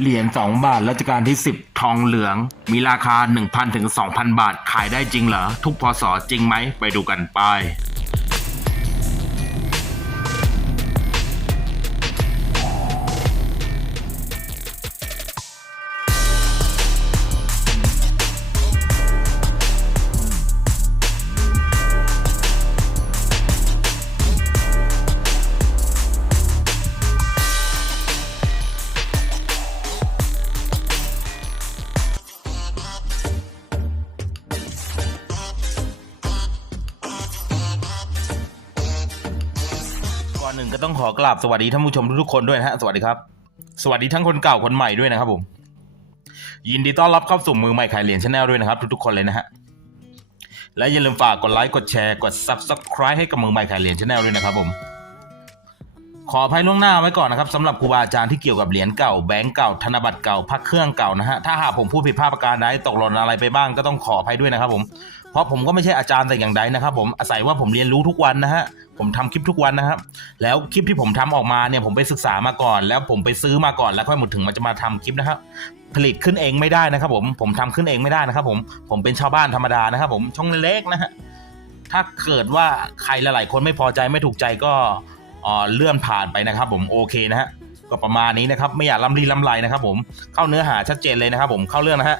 เหรียญ2บาทรัชกาลที่ 10 ทองเหลือง มีราคา 1,000ถึง2,000 บาทขายได้จริงเหรอ ทุกพศจริงไหมไปดูกันไป ก่อนหนึ่งก็ต้องขอกราบสวัสดีท่านผู้ชมทุกๆคนด้วยนะฮะสวัสดีครับ สวัสดีทั้งคนเก่าคนใหม่ด้วยนะครับผม ยินดีต้อนรับเข้าสู่มือใหม่ขายเหรียญชาแนลด้วยนะครับ ทุกๆคนเลยนะฮะและอย่าลืมฝากกดไลค์กดแชร์กด subscribe ให้กับมือใหม่ขายเหรียญชาแนลด้วยนะครับผมขออภัยล่วงหน้าไว้ก่อนนะครับสำหรับครูบาอาจารย์ที่เกี่ยวกับเหรียญเก่าแบงก์เก่าธนบัตรเก่าพักเครื่องเก่านะฮะถ้าหากผมพูดผิดพลาดประการใดตกหล่นอะไรไปบ้างก็ต้องขออภัยด้วยนะครับผม เพราะผมก็ไม่ใช่อาจารย์แต่อย่างใดนะครับ ผมอาศัยว่าผมเรียนรู้ทุกวันนะฮะผมทำคลิปทุกวันนะครับ แล้วคลิปที่ผมทำออกมาเนี่ยผมไปศึกษามาก่อน แล้วผมไปซื้อมาก่อนแล้วค่อยหมดถึงมันจะมาทำคลิปนะครับผลิตขึ้นเองไม่ได้นะครับ ผมผมทำขึ้นเองไม่ได้นะครับ ผมผมเป็นชาวบ้านธรรมดานะครับ ผมช่องเล็กๆนะฮะถ้าเกิดว่าใครหลายๆคนไม่พอใจไม่ถูกใจก็เลื่อนผ่านไปนะครับ ผมโอเคนะฮะก็ประมาณนี้นะครับ ไม่อยากลำลีลำไรนะครับ ผมเข้าเนื้อหาชัดเจนเลยนะครับ ผมเข้าเรื่องนะฮะ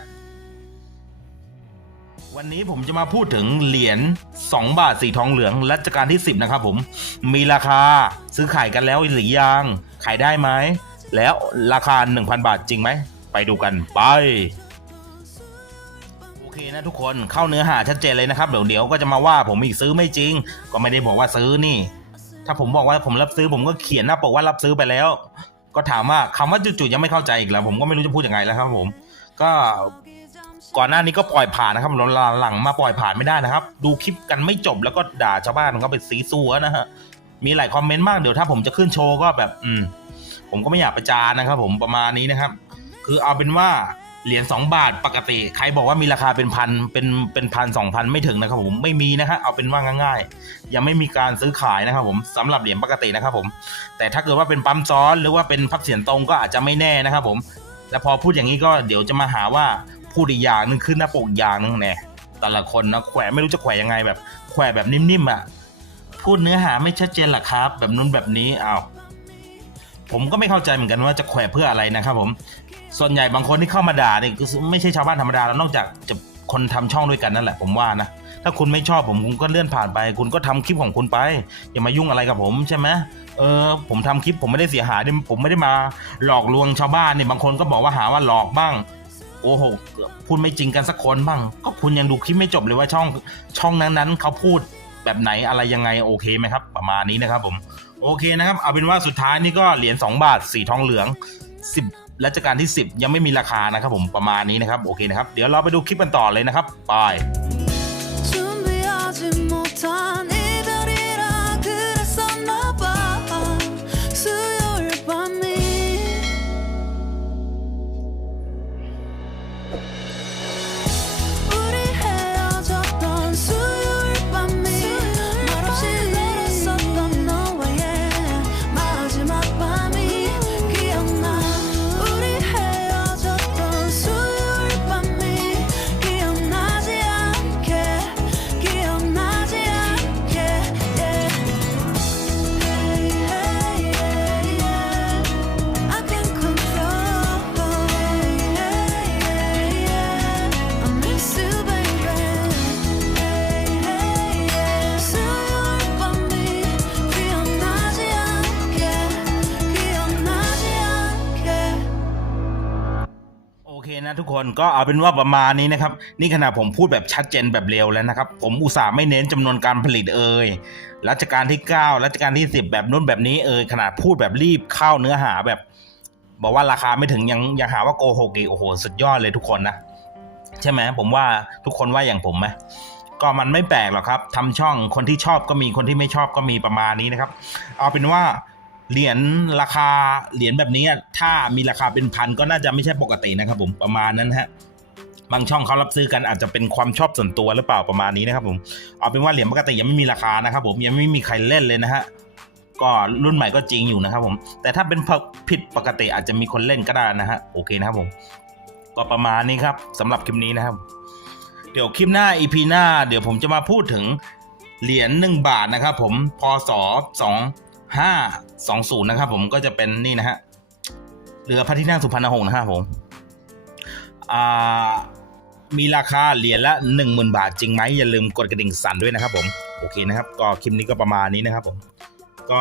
วันนี้ผมจะมาพูดถึงเหรียญ2 บาทสีทองเหลืองรัชกาลที่ 10 นะครับผม มีราคาซื้อขายกันแล้วหรือยัง ขายได้ไหม แล้วราคา 1,000 บาทจริงไหม ไปดูกันไป โอเคนะทุกคนเข้าเนื้อหาชัดเจนเลยนะครับเดี๋ยวเดี๋ยวก็จะมาว่าผมอีกซื้อไม่จริง ก็ไม่ได้บอกว่าซื้อนี่ ถ้าผมบอกว่าผมรับซื้อผมก็เขียนหน้าปกว่ารับซื้อไปแล้ว ก็ถามว่าคำว่าจู่ๆยังไม่เข้าใจอีกแล้วผมก็ไม่รู้จะพูดยังไงแล้วครับผม ก็ ก่อนหน้านี้ก็ปล่อยผ่านนะครับหลังมาปล่อยผ่านไม่ได้นะครับ ดูคลิปกันไม่จบแล้วก็ด่าชาวบ้านก็เป็นสีสัวนะฮะมีหลายคอมเมนต์มากเดี๋ยวถ้าผมจะขึ้นโชว์ก็แบบ อืม ผมก็ไม่อยากประจานนะครับ ผมประมาณนี้นะครับ คือเอาเป็นว่าเหรียญสองบาทปกติ ใครบอกว่ามีราคาเป็นพันเป็นเป็นพันสองพันไม่ถึงนะครับ ผมไม่มีนะฮะเอาเป็นว่าง่ายๆ ยังไม่มีการซื้อขายนะครับ ผมสำหรับเหรียญปกตินะครับ ผม แต่ถ้าเกิดว่าเป็นปั๊มซ้อนหรือว่าเป็นพับเสียนตรงก็อาจจะไม่แน่นะครับ ผม แล้วพอพูดอย่างนี้ก็เดี๋ยวจะมาหาว่า พูดอีกอย่างหนึ่งขึ้นหน้าปกอย่างหนึงแน่แต่ละคนนะแขวะไม่รู้จะแขวะยังไงแบบ แขวะแบบนิ่มๆอะพูดเนื้อหาไม่ชัดเจนหรอครับ แบบนู้นแบบนี้อ้าวผมก็ไม่เข้าใจเหมือนกันว่าจะแขวะเพื่ออะไรนะครับผมส่วนใหญ่บางคนที่เข้ามาด่าเนี่ยคือไม่ใช่ชาวบ้านธรรมดาแล้วนอกจากจะคนทำช่องด้วยกันนั่นแหละ ผมว่านะถ้าคุณไม่ชอบผมคุณก็เลื่อนผ่านไป คุณก็ทำคลิปของคุณไป อย่ามายุ่งอะไรกับผมใช่ไหมเออผมทำคลิปผมไม่ได้เสียหายผมไม่ได้มาหลอกลวงชาวบ้านเนี่ยบางคนก็บอกว่าหาว่าหลอกบ้าง โอ้โหพูดไม่จริงกันสักคนบ้าง ก็คุณยังดูคลิปไม่จบเลยว่าช่องช่องนั้นๆเขาพูดแบบไหนอะไรยังไงโอเคไหมครับ ประมาณนี้นะครับผมโอเคนะครับเอาเป็นว่าสุดท้ายนี่ก็เหรียญ2บาทสีทองเหลือง 10รัชกาลที่ 10 ยังไม่มีราคานะครับผมประมาณนี้นะครับโอเคนะครับ เดี๋ยวเราไปดูคลิปกันต่อเลยนะครับไป준 นะทุกคนก็เอาเป็นว่าประมาณนี้นะครับ นี่ขนาดผมพูดแบบชัดเจนแบบเร็วแล้วนะครับ ผมอุตส่าห์ไม่เน้นจำนวนการผลิตเอ่ยรัชกาลที่ 9 รัชกาลที่ 10 แบบนู้นแบบนี้เอ่ยขนาดพูดแบบรีบเข้าเนื้อหาแบบ บอกว่าราคาไม่ถึงยังยังหาว่าโกหกอีกโอ้โหสุดยอดเลยทุกคนนะใช่ไหมผมว่าทุกคนว่าอย่างผมไหมก็มันไม่แปลกหรอกครับทำช่องคนที่ชอบก็มีคนที่ไม่ชอบก็มีประมาณนี้นะครับ เอาเป็นว่า เหรียญราคาเหรียญแบบนี้ถ้ามีราคาเป็นพันก็น่าจะไม่ใช่ปกตินะครับ ผมประมาณนั้นฮะบางช่องเขารับซื้อกันอาจจะเป็นความชอบส่วนตัวหรือเปล่าประมาณนี้นะครับผมเอาเป็นว่าเหรียญปกติยังไม่มีราคานะครับ ผมยังไม่มีใครเล่นเลยนะฮะก็รุ่นใหม่ก็จริงอยู่นะครับผม แต่ถ้าเป็นผิดปกติอาจจะมีคนเล่นก็ได้นะฮะโอเคนะครับผม ก็ประมาณนี้ครับสำหรับคลิปนี้นะครับ เดี๋ยวคลิปหน้า EP หน้า เดี๋ยวผมจะมาพูดถึงเหรียญหนึ่งบาทนะครับผมพศสอง ห้าสองศูนย์นะครับผมก็จะเป็นนี่นะฮะเรือพระที่นั่งสุพรรณหงษ์นะครับผมอ่ามีราคาเหรียญละหนึ่งหมื่นบาทจริงไหมอย่าลืมกดกระดิ่งสั่นด้วยนะครับผม โอเคนะครับ ก็คลิปนี้ก็ประมาณนี้นะครับผม ก็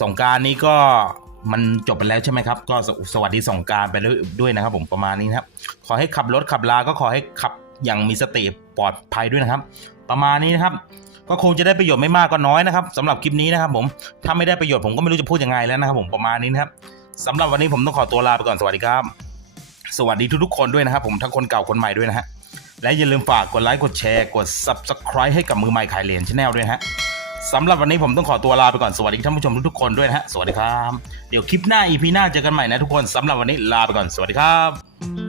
สงการนี้ก็มันจบไปแล้วใช่ไหมครับ ก็สวัสดีสงการไปด้วยด้วยนะครับ ผมประมาณนี้นะครับ ขอให้ขับรถขับลา ก็ขอให้ขับอย่างมีสติปลอดภัยด้วยนะครับ ประมาณนี้นะครับ ก็คงจะได้ประโยชน์ไม่มากก็น้อยนะครับสำหรับคลิปนี้นะครับผมถ้าไม่ได้ประโยชน์ผมก็ไม่รู้จะพูดยังไงแล้วนะครับผมประมาณนี้นะครับสำหรับวันนี้ผมต้องขอตัวลาไปก่อนสวัสดีครับ สวัสดีทุกๆคนด้วยนะครับผมทั้งคนเก่าคนใหม่ด้วยนะฮะและอย่าลืมฝากกดไลค์กดแชร์กด subscribe ให้กับมือใหม่ขายเหรียญชาแนลด้วยนะฮะสำหรับวันนี้ผมต้องขอตัวลาไปก่อนสวัสดีท่านผู้ชมทุกๆคนด้วยนะฮะสวัสดีครับ เดี๋ยวคลิปหน้า EP หน้าเจอกันใหม่นะทุกคนสำหรับวันนี้ลาไปก่อนสวัสดีครับ